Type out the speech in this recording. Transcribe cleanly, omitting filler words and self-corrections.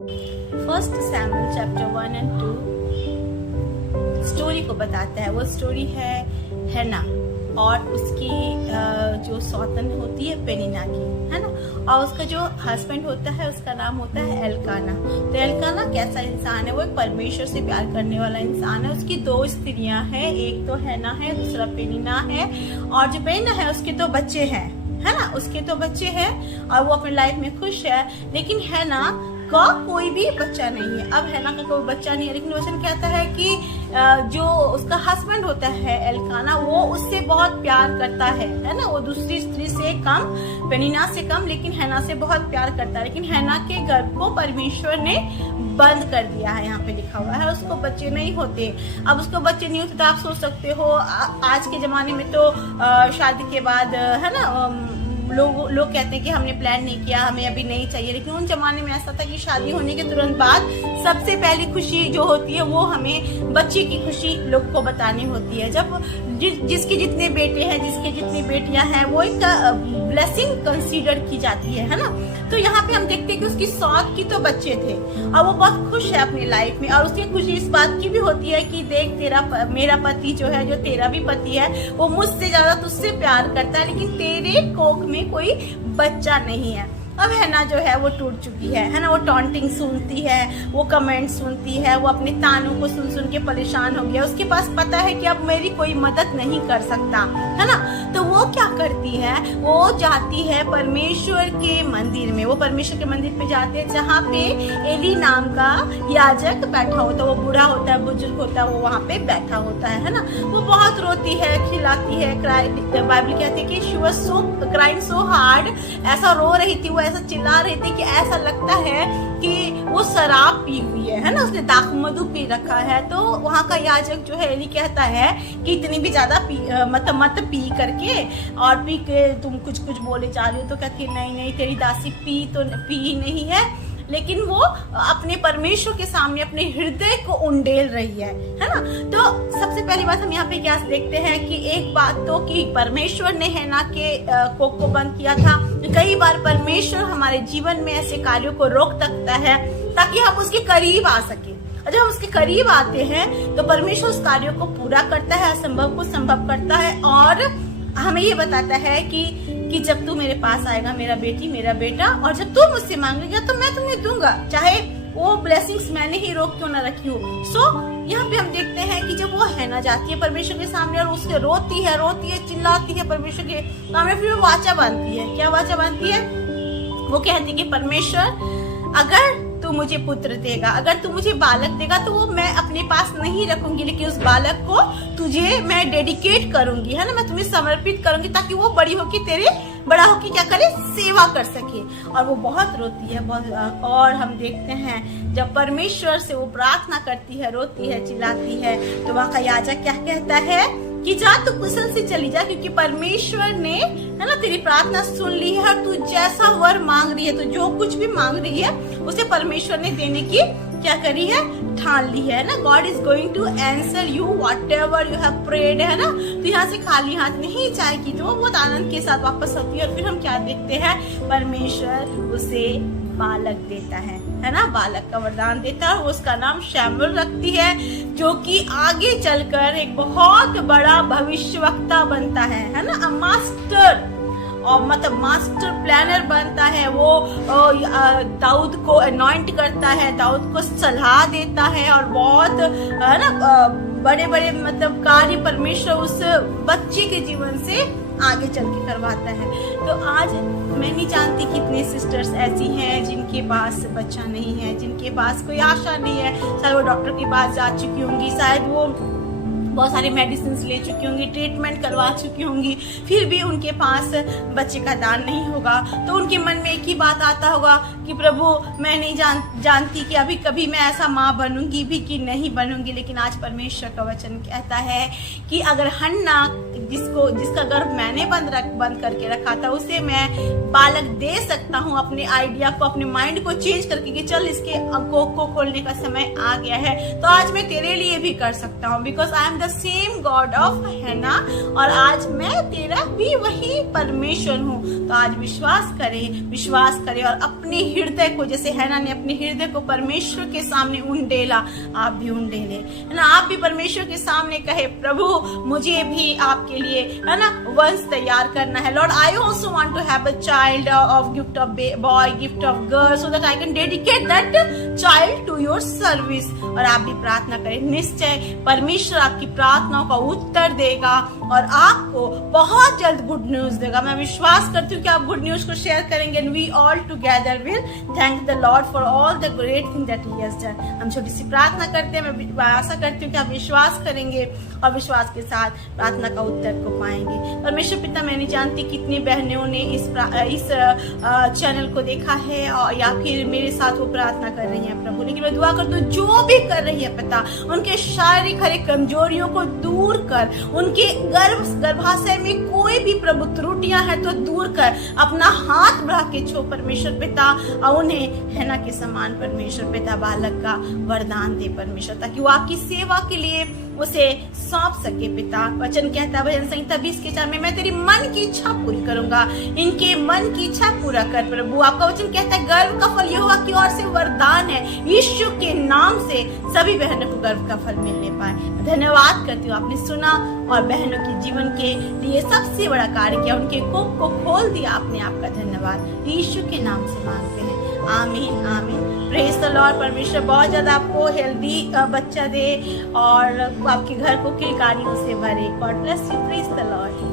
First Samuel chapter 1 और 2 story को बताता है। वो स्टोरी है हैना और उसकी जो सौतन होती है पेनिना की, है ना, और उसका जो हस्बैंड होता है उसका नाम होता है एल्काना। तो एल्काना कैसा इंसान है? वो एक परमेश्वर से प्यार करने वाला इंसान है। उसकी 2 स्त्रियां हैं, एक तो हैना है, दूसरा पेनिना है, और जो पेनिना है उसके 2 बच्चे हैं, है ना, उसके 2 बच्चे हैं और वो अपनी लाइफ में खुश है। लेकिन हैना का कोई भी बच्चा नहीं है। अब हैना का कोई बच्चा नहीं है, लेकिन वचन कहता है कि जो उसका हस्बैंड होता है एल्काना, वो उससे बहुत प्यार करता है ना। वो दूसरी स्त्री से कम, पेनिना से कम, लेकिन हैना से बहुत प्यार करता है। लेकिन हैना के गर्भ को परमेश्वर ने बंद कर दिया है, यहाँ पे लिखा हुआ है, उसको बच्चे नहीं होते। अब उसको बच्चे नहीं होते तो आप सोच सकते हो, आज के जमाने में तो शादी के बाद, है ना, लोग कहते हैं कि हमने प्लान नहीं किया, हमें अभी नहीं चाहिए। लेकिन उन जमाने में ऐसा था कि शादी होने के तुरंत बाद सबसे पहली खुशी जो होती है वो हमें बच्चे की खुशी लोग को बतानी होती है। जब जिसके जितने बेटे हैं, जिसके जितनी बेटियां हैं, वो एक ब्लेसिंग कंसीडर की जाती है ना। तो यहाँ पे हम देखते हैं कि उसकी 7 की तो बच्चे थे और वो बहुत खुश है अपनी लाइफ में। और उसकी खुशी इस बात की भी होती है कि देख मेरा पति जो है, जो तेरा भी पति है, वो मुझसे ज्यादा तुझसे प्यार करता है, लेकिन तेरे कोख में कोई बच्चा नहीं है। अब हैना जो है वो टूट चुकी है ना। वो टॉन्टिंग सुनती है, वो कमेंट सुनती है, वो अपने तानों को सुन सुन के परेशान हो गया। उसके पास पता है कि अब मेरी कोई मदद नहीं कर सकता, है ना। तो वो क्या करती है? वो जाती है परमेश्वर के मंदिर में। वो परमेश्वर के मंदिर पे जाते हैं जहाँ पे एली नाम का याजक बैठा होता है। वो बूढ़ा होता है, बुजुर्ग होता है, वो वहाँ पे बैठा होता है ना। वो बहुत रोती है, खिलाती है, बाइबल कहती है कि she was so crying so hard, ऐसा रो रही थी, वो ऐसा चिल्ला रही थी कि ऐसा लगता है कि वो शराब पी हुई है ना, उसने दाखमधु पी रखा है। तो वहाँ का याजक जो है एली कहता है कि इतनी भी ज्यादा मत पी करके, और पी के तुम कुछ बोले जा रही हो। तो कहती है नहीं, तेरी दासी पी नहीं है, लेकिन वो अपने परमेश्वर के सामने अपने हृदय को उंडेल रही है ना। तो सबसे पहली बात हम यहाँ पे क्या देखते हैं कि एक बात तो कि परमेश्वर ने हैना के कोख को बंद किया था। कई बार परमेश्वर हमारे जीवन में ऐसे कार्यों को रोक सकता है ताकि हम उसके करीब आ सके। और जब हम उसके करीब आते हैं तो परमेश्वर उस कार्यों को पूरा करता है, असंभव को संभव करता है, और हमें ये बताता है कि जब तू मेरे पास आएगा मेरा बेटी, मेरा बेटा, और जब तू मुझसे मांगेगा तो मैं तुम्हें दूंगा, चाहे वो ब्लेसिंग्स मैंने ही रोक क्यों ना रखी हो। सो यहाँ पे हम देखते हैं कि जब वो हैना जाती है परमेश्वर के सामने और उसके रोती है, चिल्लाती है परमेश्वर के सामने, फिर वो वाचा बांधती है। क्या वाचा बांधती है? वो कहती है कि परमेश्वर, अगर तू मुझे पुत्र देगा, अगर तू मुझे बालक देगा, तो वो मैं अपने पास नहीं रखूंगी, लेकिन उस बालक को तुझे मैं डेडिकेट करूंगी, है ना, मैं तुम्हें समर्पित करूंगी, ताकि वो बड़ा होके क्या करे? सेवा कर सके। और वो बहुत रोती है, और हम देखते हैं जब परमेश्वर से वो प्रार्थना करती है, रोती है, चिल्लाती है, तो वहाँ का याजक क्या कहता है कि जा तू कुशल से चली जा, क्योंकि परमेश्वर ने, है ना, तेरी प्रार्थना सुन ली है, और तू जैसा वर मांग रही है, तो जो कुछ भी मांग रही है उसे परमेश्वर ने देने की क्या करी है? ठान ली है ना। God is going to answer you whatever you have prayed, है ना। तो यहाँ से खाली हाथ नहीं जाएगी, तो वो बहुत आनंद के साथ वापस होती है। और फिर हम क्या देखते हैं? परमेश्वर उसे बालक देता है ना, बालक का वरदान देता है, और उसका नाम शैमुएल रखती है, जो कि आगे चलकर एक बहुत बड़ा भविष्यवक्ता बनता है ना, मास्टर, और मतलब मास्टर प्लानर बनता है। वो दाऊद को अनॉइंट करता है, दाऊद को सलाह देता है, और बहुत, है ना, बड़े बड़े मतलब कार्य परमेश्वर उस बच्चे के जीवन से आगे चल के करवाता है। तो आज मैं नहीं जानती कितने सिस्टर्स ऐसी हैं जिनके पास बच्चा नहीं है, जिनके पास कोई आशा नहीं है। शायद वो डॉक्टर के पास जा चुकी होंगी, शायद वो बहुत सारी मेडिसिन ले चुकी होंगी, ट्रीटमेंट करवा चुकी होंगी, फिर भी उनके पास बच्चे का दान नहीं होगा। तो उनके मन में एक ही बात आता होगा कि प्रभु, मैं नहीं जानती कि अभी कभी मैं ऐसा माँ बनूंगी भी कि नहीं बनूंगी। लेकिन आज परमेश्वर का वचन कहता है कि अगर हन्ना, जिसका गर्भ मैंने बंद करके रखा था, उसे मैं बालक दे सकता हूँ, अपने आइडिया को, अपने माइंड को चेंज करके कि चल इसके कोख को खोलने का समय आ गया है, तो आज मैं तेरे लिए भी कर सकता हूँ, because I am the same God of हैना, और आज मैं तेरा भी वही परमेश्वर हूँ। तो आज विश्वास करें और अपने हृदय को, जैसे हैना ने अपने हृदय को परमेश्वर के सामने उंडेला, आप भी उंडेले, है ना। आप भी परमेश्वर के सामने कहे, प्रभु मुझे भी आपके लिए, है ना, वंश तैयार करना है। Lord, I also want to have a child of gift of boy, gift of girl, so that I can dedicate that child to your service. और आप भी प्रार्थना करें, निश्चय परमेश्वर आपकी प्रार्थनाओं का उत्तर देगा और आपको बहुत जल्द गुड न्यूज देगा। मैं विश्वास करती हूँ कि आप गुड न्यूज को शेयर करेंगे and we all together will thank the Lord for all the great thing that he has done. हम छोटी सी प्रार्थना करते हैं। मैं आशा करती हूँ कि आप विश्वास करेंगे और विश्वास के साथ प्रार्थना का उत्तर को पाएंगे। परमेश्वर पिता, मैं नहीं जानती कितनी बहनों ने इस चैनल को देखा है और या फिर मेरे साथ वो प्रार्थना कर रही हैं प्रभु, लेकिन मैं दुआ करती हूँ जो भी कर रही है पिता, उनके शारीरिक हर एक कमजोरियों को दूर कर, उनके गर्भाशय में कोई भी प्रभु त्रुटियां हैं तो दूर कर, अपना हाथ बढ़ा के छो परमेश्वर पिता, और उन्हें हैना के समान परमेश्वर पिता बालक का वरदान दे परमेश्वर, ताकि वो आपकी सेवा के लिए उसे सौंप सके पिता। वचन कहता भजन संहिता 20:4 में, मैं तेरी मन की इच्छा पूरी करूंगा, इनके मन की इच्छा पूरा कर प्रभु। आपका वचन कहता है गर्व का फल यहोवा की ओर से वरदान है, यीशु के नाम से सभी बहनों को गर्व का फल मिलने पाए। धन्यवाद करती हूँ, आपने सुना और बहनों के जीवन के लिए सबसे बड़ा कार्य किया, उनके कोख को खोल दिया आपने। आपका धन्यवाद, यीशु के नाम से मांगते हैं, आमीन आमीन। Praise the Lord. परमेश्वर बहुत ज्यादा आपको हेल्दी बच्चा दे और आपके घर को किलकारियों से भरे। God bless you. Praise the Lord.